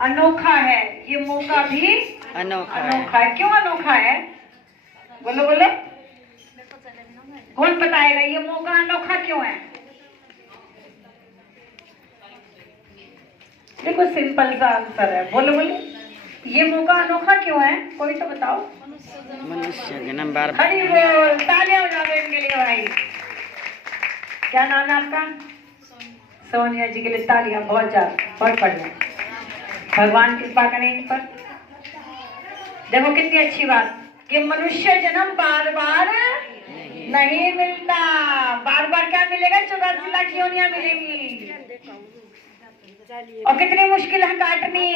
अनोखा है, ये मौका भी अनोखा है। क्यों अनोखा है? बोलो बोलो, कौन बताएगा ये मौका अनोखा क्यों है? देखो सिंपल सा आंसर है, बोलो बोलो, ये मौका अनोखा क्यों है? कोई तो बताओ। मनुष्य के नाम बार हरी बोल, तालियां हो जाओ इनके लिए भाई। क्या नाम है आपका? सोनिया जी के लिए तालियां, बहुत ज्यादा, बहुत बढ़िया। भगवान कृपा करें इन पर। देखो कितनी अच्छी बात कि मनुष्य जन्म बार बार नहीं मिलता। बार बार क्या मिलेगा? 84 लाख योनियां मिलेंगी। और कितनी मुश्किल है काटनी।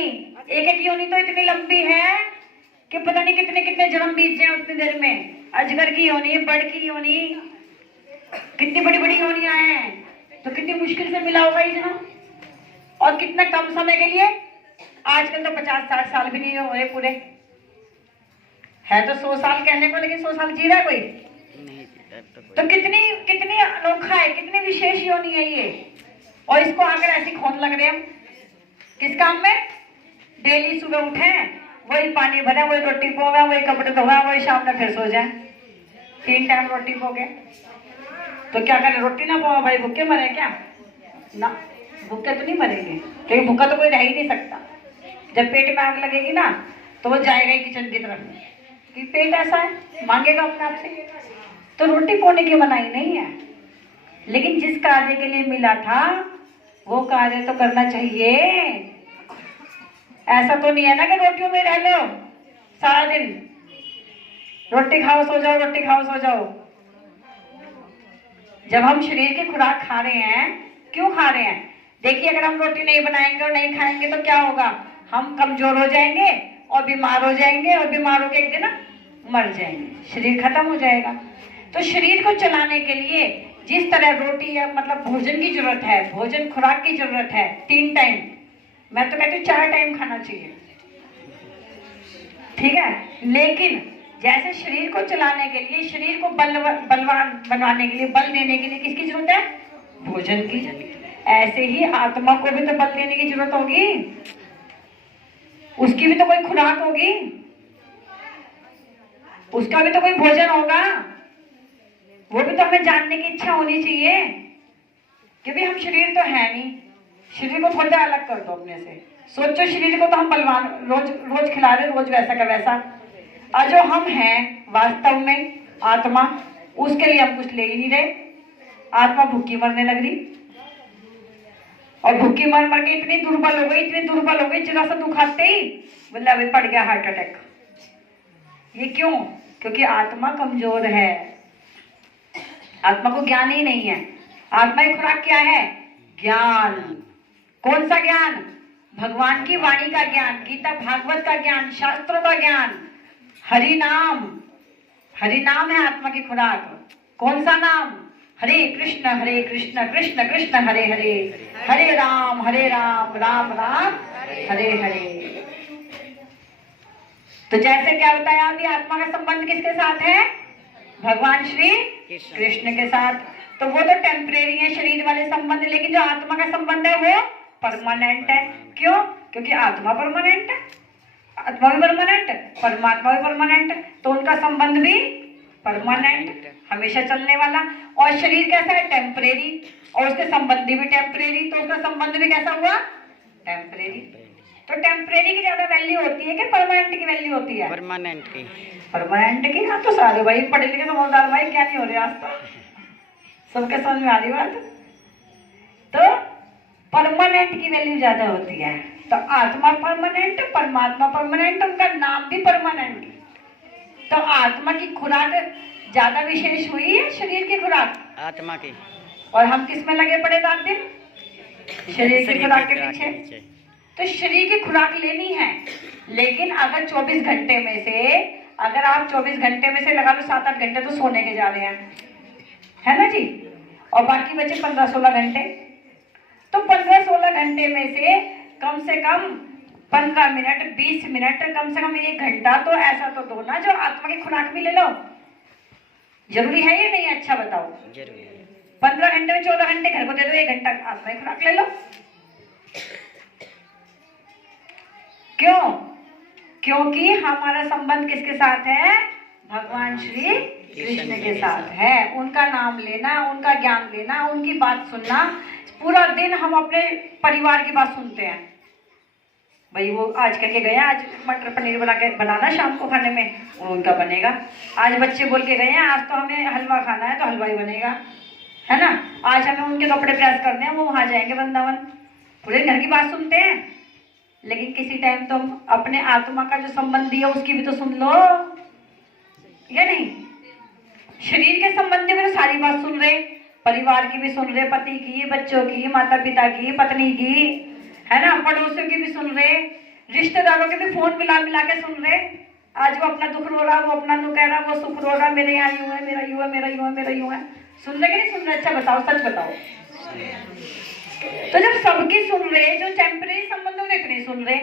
एक एक योनि तो इतनी लंबी है कि पता नहीं कितने कितने जन्म बीत जाए उतनी देर में। अजगर की योनि, बड़ की योनि, कितनी बड़ी बड़ी योनियां हैं, तो कितनी मुश्किल से मिला होगा ये जन्म। और कितना कम समय के लिए। आजकल तो 50-60 साल भी नहीं हो रहे पूरे। है तो 100 साल कहने को, लेकिन 100 साल जी रहा है कोई? तो कितनी कितनी अनोखा है, कितनी विशेष योनि है ये। और इसको आकर ऐसी खोन लग रहे हम किस काम में? डेली सुबह उठे, वही पानी भरे, वही रोटी पोगा, वही कपड़े धोगा, वही शाम में फिर सो जाए। 3 टाइम रोटी पोगे तो क्या करें? रोटी ना पोगा भाई, भूखे मरे क्या? ना, भूखे तो नहीं मरेंगे, लेकिन भूखा तो कोई रह ही नहीं सकता। जब पेट में आग लगेगी ना तो वो जाएगा ही किचन की तरफ, कि पेट ऐसा है, मांगेगा अपने आप से। तो रोटी पोने की मनाही नहीं है, लेकिन जिस कार्य के लिए मिला था वो कार्य तो करना चाहिए। ऐसा तो नहीं है ना कि रोटियों में रह लो सारा दिन, रोटी खाओ सो जाओ, रोटी खाओ सो जाओ। जब हम शरीर की खुराक खा रहे हैं, क्यों खा रहे हैं? देखिए, अगर हम रोटी नहीं बनाएंगे और नहीं खाएंगे तो क्या होगा? हम कमजोर हो जाएंगे और बीमार हो जाएंगे, और बीमार होकर एक दिन मर जाएंगे, शरीर खत्म हो जाएगा। तो शरीर को चलाने के लिए जिस तरह रोटी या मतलब भोजन की जरूरत है, भोजन खुराक की जरूरत है, 3 टाइम, मैं तो कहती हूँ 4 टाइम खाना चाहिए, ठीक है। लेकिन जैसे शरीर को चलाने के लिए, शरीर को बलवान बनवाने के लिए, बल देने के लिए किसकी जरूरत है? भोजन की। ऐसे ही आत्मा को भी तो बल देने की जरूरत होगी, उसकी भी तो कोई खुराक होगी, उसका भी तो कोई भोजन होगा। वो भी तो हमें जानने की इच्छा होनी चाहिए कि भाई हम शरीर तो है नहीं, शरीर को थोड़ा अलग कर दो अपने से। सोचो, शरीर को तो हम बलवान रोज रोज खिला रहे, रोज वैसा का वैसा, और जो हम हैं वास्तव में आत्मा, उसके लिए हम कुछ ले ही नहीं रहे। आत्मा भूखी मरने लग रही। और भूखी मर मर के इतनी दुर्बल हो गई, जरा सा दुख आते ही बोले अभी पड़ गया हार्ट अटैक। ये क्यों? क्योंकि आत्मा कमजोर है, आत्मा को ज्ञान ही नहीं है। आत्मा की खुराक क्या है? ज्ञान। कौन सा ज्ञान? भगवान की वाणी का ज्ञान, गीता भागवत का ज्ञान, शास्त्रों का ज्ञान, हरि नाम। हरि नाम है आत्मा की खुराक। कौन सा नाम? हरे कृष्ण कृष्ण कृष्ण हरे हरे, हरे राम राम राम हरे हरे। तो जैसे क्या बताया अभी, आत्मा का संबंध किसके साथ है? भगवान श्री कृष्ण के साथ। तो वो तो टेम्परेरी है शरीर वाले संबंध, लेकिन जो आत्मा का संबंध है वो परमानेंट है। क्यों? क्योंकि आत्मा परमानेंट है, आत्मा भी परमानेंट, परमात्मा भी परमानेंट, तो उनका संबंध भी परमानेंट, हमेशा चलने वाला। और शरीर कैसा है? टेम्परेरी, और उसके संबंधी भी टेम्परेरी, तो उसका संबंध भी कैसा हुआ? टेम्परेरी। तो टेम्परेरी की ज्यादा वैल्यू होती है कि परमानेंट की वैल्यू होती है? परमानेंट की। परमानेंट की। हाँ, तो सारे भाई पढ़े लिखे समझदार भाई क्या नहीं हो रहे आज तो, सबके समझ में आ रही बात। तो परमानेंट की वैल्यू ज्यादा होती है। तो आत्मा परमानेंट, परमात्मा परमानेंट, उनका नाम भी परमानेंट। तो आत्मा की खुराक ज्यादा विशेष हुई है शरीर की खुराक आत्मा की। और हम किस में लगे पड़े रात दिन? शरीर की खुराक के पीछे। तो शरीर की खुराक लेनी है, लेकिन अगर 24 घंटे में से, अगर आप 24 घंटे में से लगा लो 7-8 घंटे तो सोने के जा रहे हैं, है ना जी, और बाकी बचे 15-16 घंटे, तो 15-16 घंटे में से कम 15 मिनट 20 मिनट, कम से कम 1 घंटा तो ऐसा तो दो ना जो आत्मा की खुराक भी ले लो। जरूरी है ये नहीं? अच्छा बताओ। जरूरी। 15 घंटे में 14 घंटे घर को दे दो, 1 घंटा आत्मा की खुराक ले लो। क्यों? क्योंकि हमारा संबंध किसके साथ है? भगवान श्री कृष्ण के साथ है। उनका नाम लेना, उनका ज्ञान लेना, उनकी बात सुनना। पूरा दिन हम अपने परिवार की बात सुनते हैं, भाई वो आज कह के गया आज मटर पनीर बनाना शाम को खाने में, वो उनका बनेगा। आज बच्चे बोल के गए हैं आज तो हमें हलवा खाना है, तो हलवा ही बनेगा, है ना। आज हमें उनके कपड़े प्रेस करने हैं, वो वहां जाएंगे वृंदावन। पूरे घर की बात सुनते हैं, लेकिन किसी टाइम तो अपने आत्मा का जो संबंधी है उसकी भी तो सुन लो, या नहीं? शरीर के संबंधी में तो सारी बात सुन रहे, परिवार की भी सुन रहे, पति की, बच्चों की, माता पिता की, पत्नी की, है ना, पड़ोसियों की भी सुन रहे, रिश्तेदारों के भी फोन मिला के सुन रहे। आज वो अपना दुख रो रहा, वो अपना दुख कह रहा, वो सुख रो रहा, मेरे यहाँ यूं है, मेरा यूं है, मेरा यूं है, मेरा यूं है। सुन रहे कि नहीं सुन रहे? अच्छा बताओ, सच बताओ। तो जब सबकी सुन रहे, जो टेम्परेरी संबंध है इतने सुन रहे,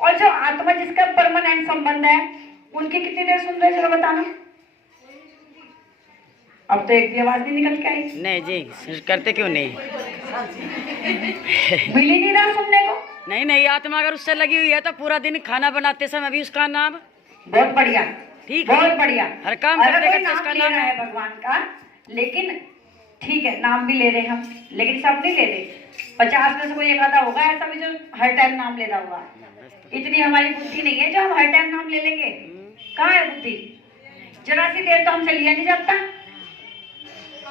और जो आत्मा जिसका परमानेंट संबंध है उनकी कितनी देर सुन रहे, जरा बताना। अब तो एक भी आवाज नहीं निकल के आई। नहीं जी, करते क्यों नहीं? मिल ही नहीं रहा सुनने को। नहीं, आत्मा अगर उससे लगी हुई है तो पूरा दिन खाना बनाते समय भी उसका नाम। बहुत बढ़िया, ठीक है, बहुत बढ़िया। हर काम करते करते उसका नाम है भगवान का, लेकिन ठीक है नाम भी ले रहे हम, लेकिन सब नहीं ले रहे। 50 में से कोई एक आधा होगा ऐसा भी जो हर टाइम नाम ले रहा होगा। इतनी हमारी बुद्धि नहीं है जो हम हर टाइम नाम ले लेंगे। कहाँ है बुद्धि? जरा सी देर तो हमसे लिया नहीं जाता।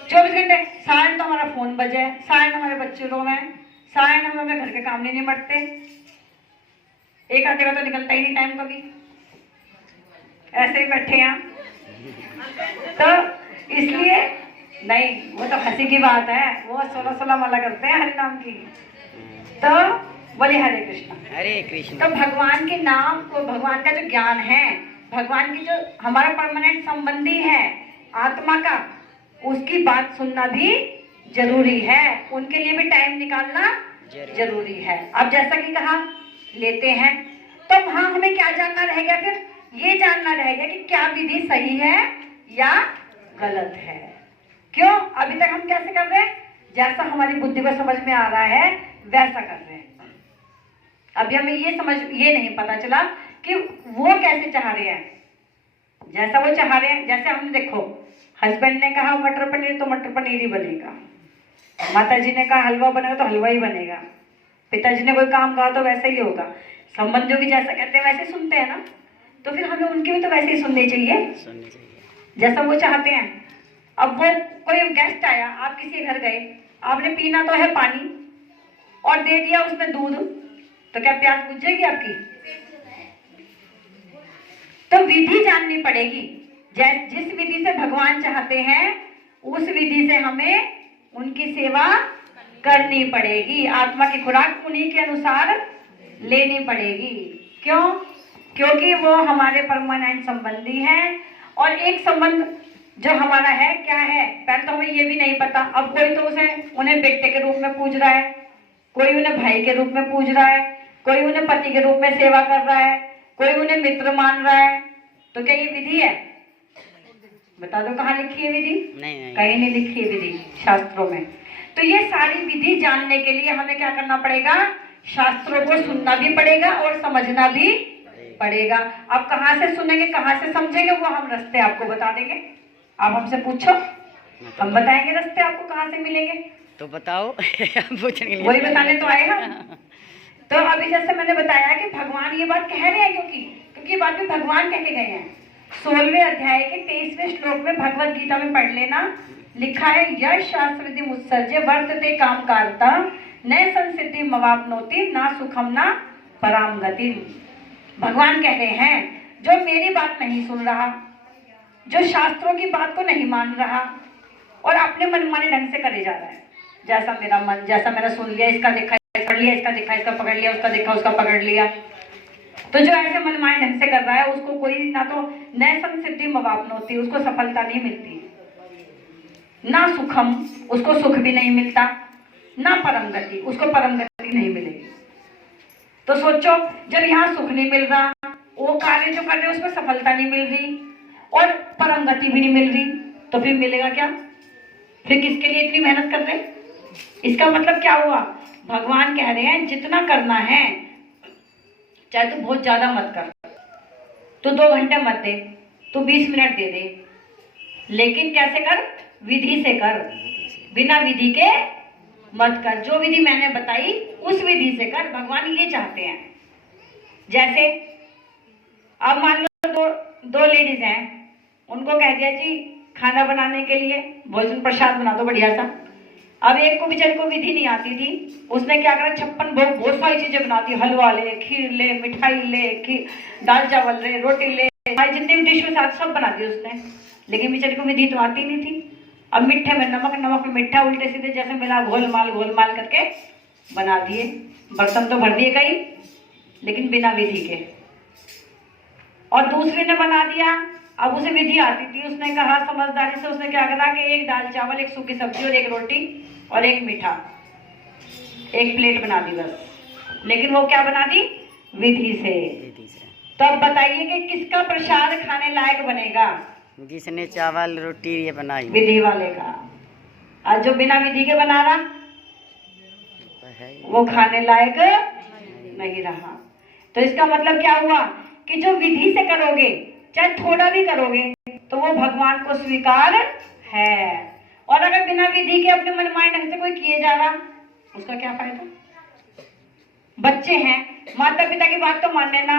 24 घंटे साढ़े तो हमारा फोन बजे, साढ़े हमारे बच्चे लोग हैं, साढ़े हमें घर के काम नहीं निपटते, एक आधे का तो निकलता ही नहीं टाइम कभी, ऐसे ही बैठे हैं। तो इसलिए नहीं, वो तो हंसी की बात है, वो 16 माला करते हैं हरि नाम की। तो बोले हरे कृष्ण, हरे कृष्ण। तो भगवान के नाम को, भगवान का जो ज्ञान है, भगवान की जो हमारा परमानेंट संबंधी है आत्मा का, उसकी बात सुनना भी जरूरी है, उनके लिए भी टाइम निकालना जरूरी है। अब जैसा कि कहा लेते हैं, तो वहां हमें क्या जानना रहेगा? फिर ये जानना रहेगा कि क्या विधि सही है या गलत है। क्यों? अभी तक हम कैसे कर रहे हैं? जैसा हमारी बुद्धि को समझ में आ रहा है वैसा कर रहे हैं। अभी हमें ये नहीं पता चला कि वो कैसे चाह रहे हैं, जैसा वो चाह रहे हैं। जैसे हमने देखो, हस्बैंड ने कहा मटर पनीर तो मटर पनीर ही बनेगा, माता जी ने कहा हलवा बनेगा तो हलवा ही बनेगा, पिताजी ने कोई काम कहा तो वैसा ही होगा। संबंधियों की जैसा कहते हैं वैसे सुनते हैं ना, तो फिर हमें उनकी भी तो वैसे ही सुननी चाहिए जैसा वो चाहते हैं। अब वो कोई गेस्ट आया, आप किसी घर गए, आपने पीना तो है पानी, और दे दिया उसने दूध, तो क्या प्यास बुझ जाएगी आपकी? तो विधि जाननी पड़ेगी। जिस विधि से भगवान चाहते हैं उस विधि से हमें उनकी सेवा करनी पड़ेगी। आत्मा की खुराक उन्हीं के अनुसार लेनी पड़ेगी। क्यों? क्योंकि वो हमारे परमानेंट संबंधी हैं। और एक संबंध जो हमारा है क्या है, पहले तो हमें ये भी नहीं पता। अब कोई तो उन्हें बेटे के रूप में पूज रहा है, कोई उन्हें भाई के रूप में पूज रहा है, कोई उन्हें पति के रूप में सेवा कर रहा है, कोई उन्हें मित्र मान रहा है। तो क्या ये विधि है? बता दो कहाँ लिखी है विधि? नहीं। कहीं नहीं लिखी है विधि शास्त्रों में। तो ये सारी विधि जानने के लिए हमें क्या करना पड़ेगा? शास्त्रों को सुनना भी पड़ेगा और समझना भी पड़ेगा। अब कहाँ से सुनेंगे, कहाँ से समझेंगे, वो हम रास्ते आपको बता देंगे। आप हमसे पूछो, हम बताएंगे रास्ते आपको कहाँ से मिलेंगे। तो बताओ पूछने के लिए वही बताने तो आए हम। तो अभी जैसे मैंने बताया कि भगवान ये बात कह रहे हैं, क्योंकि ये बात भी भगवान कह के गए हैं। 16वें अध्याय के 23वें श्लोक में भगवत गीता में पढ़ लेना, लिखा है यश शास्त्रदि मुत्सर्ज्य वर्तते काम कारता न संसिद्धि मवाप्नोति ना सुखम ना पराम गति। भगवान कह रहे हैं जो मेरी बात नहीं सुन रहा, जो शास्त्रों की बात को नहीं मान रहा और अपने मनमाने ढंग से करे जा रहा है, जैसा मेरा मन, जैसा मैंने सुन लिया, इसका देखा पढ़ लिया, इसका देखा इसका पकड़ लिया, उसका देखा उसका पकड़ लिया, तो जो ऐसे मनमाने ढंग से कर रहा है उसको कोई ना तो न संसिद्धि मवाप्नोति, उसको सफलता नहीं मिलती, ना सुखम, उसको सुख भी नहीं मिलता, ना परम गति, उसको परम गति नहीं मिलेगी। तो सोचो, जब यहाँ सुख नहीं मिल रहा, वो कार्य जो कर रहे उसमें सफलता नहीं मिल रही और परम गति भी नहीं मिल रही, तो फिर मिलेगा क्या? फिर किसके लिए इतनी मेहनत कर रहे? इसका मतलब क्या हुआ? भगवान कह रहे हैं जितना करना है, चाहे तू बहुत ज्यादा मत कर, तू 2 घंटे मत दे, तू 20 मिनट दे दे, लेकिन कैसे कर? विधि से कर, बिना विधि के मत कर। जो विधि मैंने बताई उस विधि से कर। भगवान ये चाहते हैं। जैसे अब मान लो दो लेडीज हैं, उनको कह दिया जी खाना बनाने के लिए भोजन प्रसाद बना दो बढ़िया सा। अब एक को बेचारी को विधि नहीं आती थी, उसने क्या करा, 56 बहुत सारी चीजें बना दी, हलवा ले, खीर ले, मिठाई ले, दाल चावल ले, रोटी ले, जितने भी डिश में सब बना दी उसने, लेकिन बेचारी को विधि तो आती नहीं थी। अब मीठे में नमक, नमक में मीठा, उल्टे सीधे जैसे मिला घोल माल करके बना दिए। बर्तन तो भर दिए कई, लेकिन बिना विधि के। और दूसरे ने बना दिया, अब उसे विधि आती थी, उसने कहा समझदारी से, उसने क्या करा कि 1 दाल चावल, 1 सूखी सब्जी और 1 रोटी और 1 मीठा, 1 प्लेट बना दी बस। लेकिन वो क्या बना दी? विधि से। तो अब बताइए कि किसका प्रसाद खाने लायक बनेगा? जिसने चावल रोटी ये बनाई, विधि वाले का। आज जो बिना विधि के बना रहा वो खाने लायक नहीं रहा। तो इसका मतलब क्या हुआ कि जो विधि से करोगे, चाहे थोड़ा भी करोगे, तो वो भगवान को स्वीकार है। और अगर बिना विधि के अपने मनमाने ढंग से कोई किए जा रहा, उसका क्या फायदा? बच्चे हैं, माता पिता की बात तो मान लेना,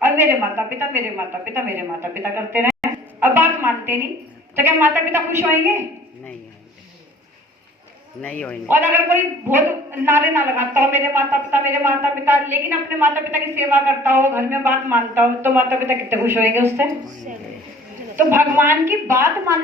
और मेरे माता पिता करते रहे, अब बात मानते नहीं, तो क्या माता पिता खुश होंगे? नहीं होंगे। और अगर कोई बहुत नारे ना लगाता हो मेरे माता पिता, लेकिन अपने माता पिता की सेवा करता हो, घर में बात मानता हो, तो माता पिता कितने खुश होंगे उससे? तो भगवान की बात मानना